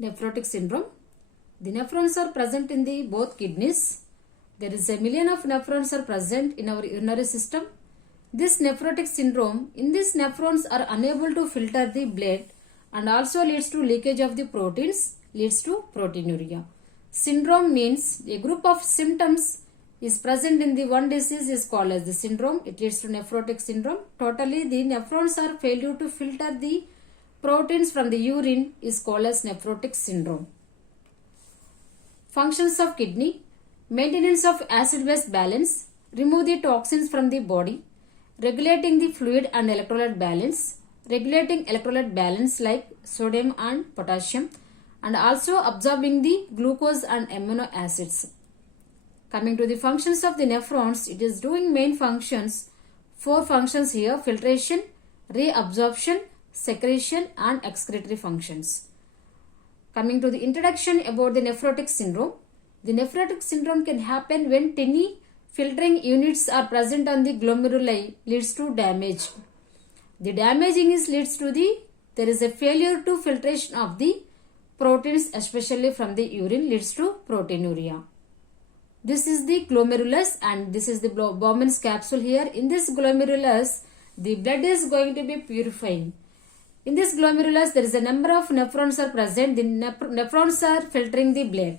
Nephrotic syndrome. The nephrons are present in the both kidneys. There is a million of nephrons are present in our urinary system. This nephrotic syndrome, in this nephrons are unable to filter the blood and also leads to leakage of the proteins, leads to proteinuria. Syndrome means a group of symptoms is present in the one disease is called as the syndrome. It leads to nephrotic syndrome. Totally the nephrons are failure to filter the proteins from the urine is called as nephrotic syndrome. Functions of kidney: maintenance of acid-base balance, remove the toxins from the body, regulating the fluid and electrolyte balance, regulating electrolyte balance like sodium and potassium, and also absorbing the glucose and amino acids. Coming to the functions of the nephrons, it is doing main functions, 4 functions here: filtration, reabsorption, secretion and excretory functions. Coming to the introduction about the nephrotic syndrome. The nephrotic syndrome can happen when tiny filtering units are present on the glomeruli, leads to damage. The damaging leads to there is a failure to filtration of the proteins, especially from the urine, leads to proteinuria. This is the glomerulus and this is the Bowman's capsule here. In this glomerulus, the blood is going to be purifying. In this glomerulus, there is a number of nephrons are present. The nephrons are filtering the blood.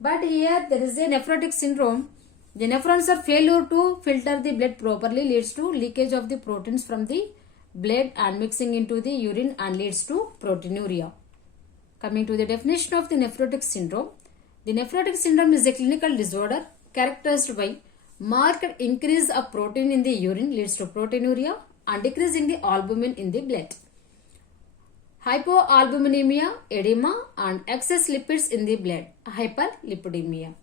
But here there is a nephrotic syndrome. The nephrons are failure to filter the blood properly, leads to leakage of the proteins from the blood and mixing into the urine and leads to proteinuria. Coming to the definition of the nephrotic syndrome. The nephrotic syndrome is a clinical disorder characterized by marked increase of protein in the urine, leads to proteinuria, and decrease in the albumin in the blood. Hypoalbuminemia, edema and excess lipids in the blood, hyperlipidemia.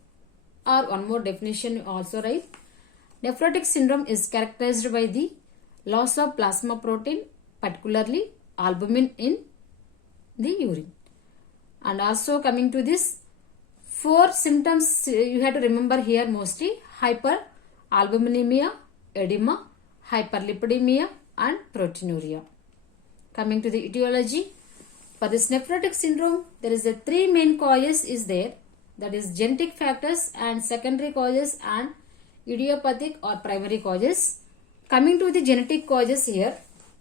Or one more definition also write. Nephrotic syndrome is characterized by the loss of plasma protein, particularly albumin in the urine. And also coming to this, 4 symptoms you have to remember here mostly: hyperalbuminemia, edema, hyperlipidemia and proteinuria. Coming to the etiology, for this nephrotic syndrome, there is a 3 main causes is there, that is genetic factors and secondary causes and idiopathic or primary causes. Coming to the genetic causes here,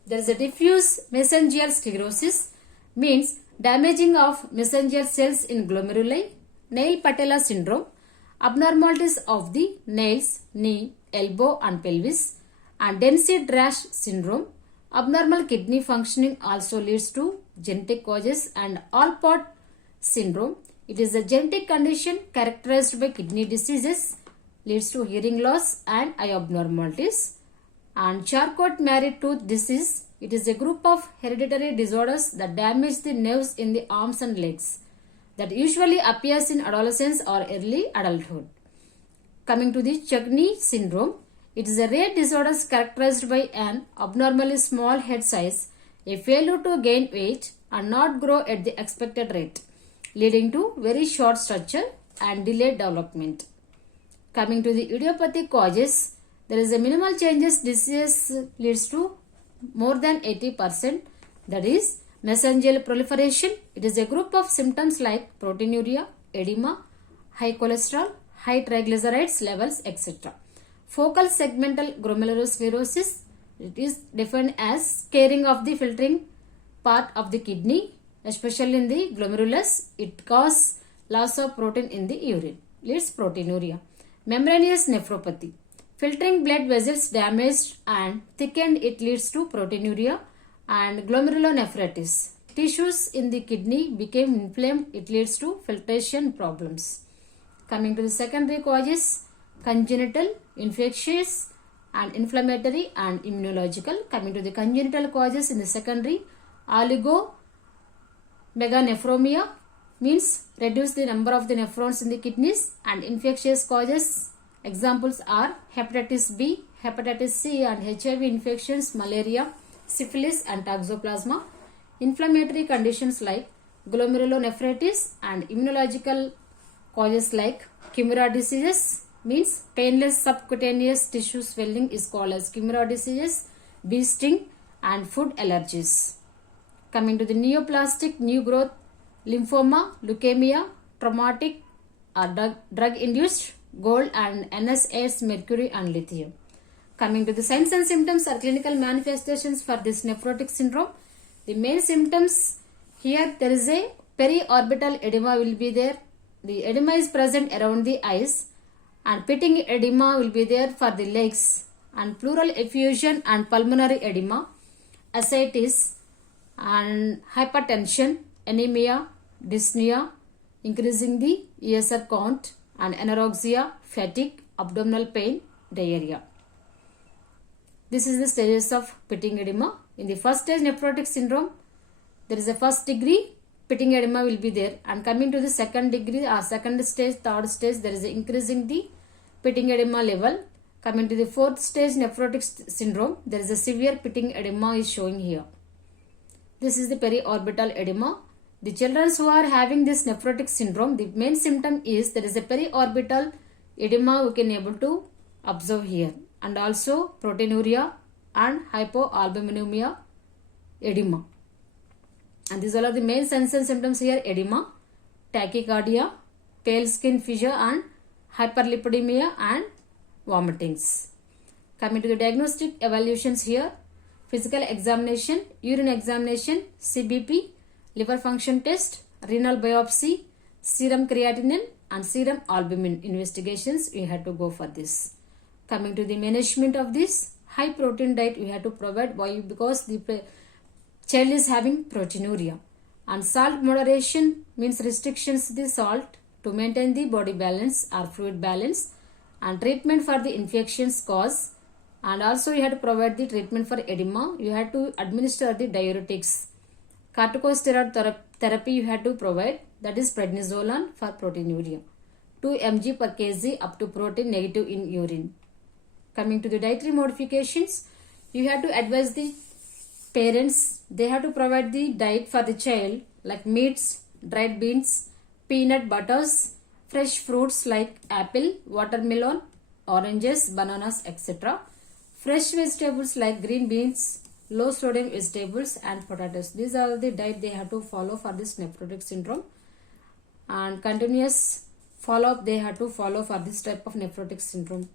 there is a diffuse mesangial sclerosis, means damaging of mesangial cells in glomeruli, nail patella syndrome, abnormalities of the nails, knee, elbow and pelvis, and Densi-Drash syndrome. Abnormal kidney functioning also leads to genetic causes, and Alport syndrome. It is a genetic condition characterized by kidney diseases, leads to hearing loss and eye abnormalities. And Charcot-Marie Tooth disease. It is a group of hereditary disorders that damage the nerves in the arms and legs, that usually appears in adolescence or early adulthood. Coming to the Chudney syndrome. It is a rare disorder characterized by an abnormally small head size, a failure to gain weight and not grow at the expected rate, leading to very short stature and delayed development. Coming to the idiopathic causes, there is a minimal changes. Disease leads to more than 80%, that is mesangial proliferation. It is a group of symptoms like proteinuria, edema, high cholesterol, high triglycerides levels, etc. Focal segmental glomerulosclerosis. It is defined as scarring of the filtering part of the kidney, especially in the glomerulus. It causes loss of protein in the urine, leads proteinuria. Membranous nephropathy. Filtering blood vessels damaged and thickened, it leads to proteinuria. And glomerulonephritis. Tissues in the kidney became inflamed, it leads to filtration problems. Coming to the secondary causes, congenital, infectious and inflammatory and immunological. Coming to the congenital causes in the secondary, oligomeganephromia, means reduce the number of the nephrons in the kidneys, and infectious causes examples are hepatitis B, hepatitis C and HIV infections, malaria, syphilis and toxoplasma. Inflammatory conditions like glomerulonephritis and immunological causes like Kimura diseases, means painless subcutaneous tissue swelling is called as Kimura diseases, bee sting and food allergies. Coming to the neoplastic new growth lymphoma, leukemia, traumatic or drug-induced, gold and NSAIDs, mercury and lithium. Coming to the signs and symptoms or clinical manifestations for this nephrotic syndrome. The main symptoms here, there is a periorbital edema will be there. The edema is present around the eyes, and pitting edema will be there for the legs, and pleural effusion and pulmonary edema, ascites and hypertension, anemia, dyspnea, increasing the ESR count, and anorexia, fatigue, abdominal pain, diarrhea. This is the stages of pitting edema. In the first stage nephrotic syndrome, there is a first degree pitting edema will be there, and coming to the second degree or second stage, third stage, there is increasing the pitting edema level. Coming to the fourth stage nephrotic syndrome, there is a severe pitting edema is showing here. This is the periorbital edema. The children who are having this nephrotic syndrome, the main symptom is there is a periorbital edema we can able to observe here, and also proteinuria and hypoalbuminemia edema. And these are the main signs and symptoms here: edema, tachycardia, pale skin fissure and hyperlipidemia and vomitings. Coming to the diagnostic evaluations here: physical examination, urine examination, CBP, liver function test, renal biopsy, serum creatinine and serum albumin investigations we had to go for this. Coming to the management of this, high protein diet we have to provide. Why? Because the child is having proteinuria. And salt moderation means restrictions to the salt to maintain the body balance or fluid balance, and treatment for the infections cause. And also you have to provide the treatment for edema. You have to administer the diuretics. Corticosteroid therapy you have to provide, that is prednisolone for proteinuria. 2 mg per kg up to protein negative in urine. Coming to the dietary modifications, you have to advise the parents, they have to provide the diet for the child like meats, dried beans, peanut butters, fresh fruits like apple, watermelon, oranges, bananas, etc. Fresh vegetables like green beans, low sodium vegetables and potatoes. These are the diet they have to follow for this nephrotic syndrome, and continuous follow-up they have to follow for this type of nephrotic syndrome.